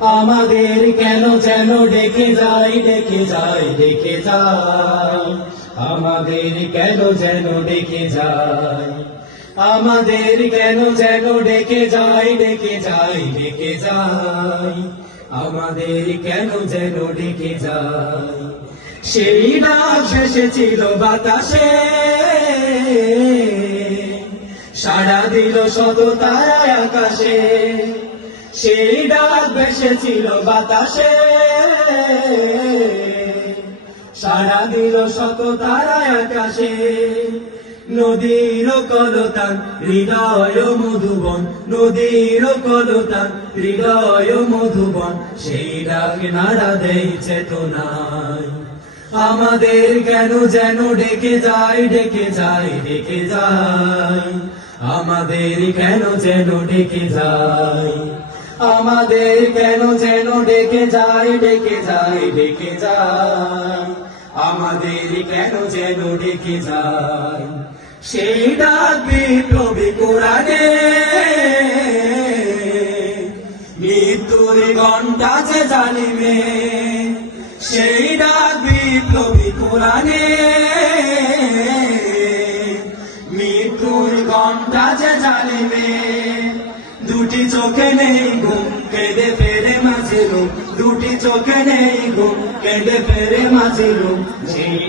আমাদের কেন যেন ডেকে যাই ডেকে যাই ডেকে যাই আমাদের কেন যেন ডেকে যাই আমাদের কেন যেন ডেকে যাই ডেকে যাই ডেকে যাই আমাদের কেন যেন ডেকে যাই সেই ডাক এসেছিল বাতাসে। সাড়া দিল শত তারা আকাশে। সেই ডাক ভেসেছিল বাতাসে। সাড়া দিল শত তারা আকাশে। নদীর কলতান, হৃদয় মধুবন। নদীর কলতান, হৃদয় মধুবন। সেই ডাক নাড়া দেই চেতনায়। আমাদের কেন যেন ডেকে যায় ডেকে যায় ডেকে যায়। আমাদের কেন যেন ডেকে যায়। আমাদের কেন যেন ডেকে যায় ডেকে যায় ডেকে যায়। আমাদের কেন যেন ডেকে যায়। সেই ডাক বিপ্লবী কোরআনে মৃত্যুর ঘণ্টা যে জানিবে, সেই ডাক বিপ্লবী কোরআনে মৃত্যুর ঘণ্টা যে জানিবে। দুটি চোখে নেই ঘুম, কেঁদে ফেরে মাঝে দুটি চোখে নেই ঘুম, কেঁদে ফেরে মাঝে রুম সেই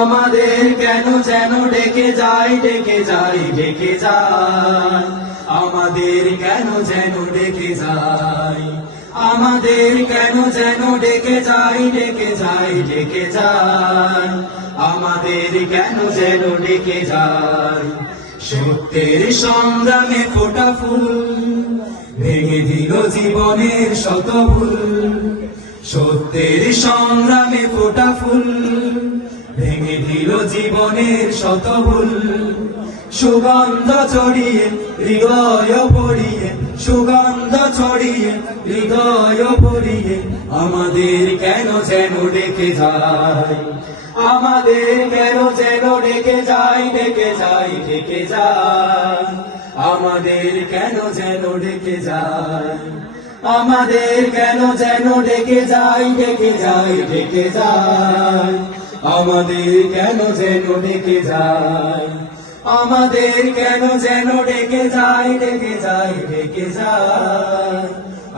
আমাদের কেন যেন ডেকে যায় ডেকে যায় ডেকে যায়। আমাদের কেন যেন ডেকে যায়? আমাদের কেন যেন ডেকে যায় ডেকে যায় ডেকে যায়? আমাদের কেন যেন ডেকে যায়? সত্যের সংগ্রামে ফোটা ফুল, ভেঙে দিল জীবনের শত ভুল। সত্যের সংগ্রামে ফোটা ফুল, ভেঙে দিল জীবনের শত ভুল। সুগন্ধ চড়িয়ে হৃদয় পড়িয়ে সুগন্ধ ছড়িয়ে হৃদয় ভরিয়ে, আমাদের কেন যেন ডেকে যায়? আমাদের কেন যেন ডেকে যায় ডেকে যায় ডেকে যায়? আমাদের কেন যেন ডেকে যায়? আমাদের কেন যেন ডেকে যায় ডেকে যায় ডেকে যায়? আমাদের কেন যেন ডেকে যায়? আমাদের কেন যেন ডেকে যায় ডেকে যায় ডেকে যায়?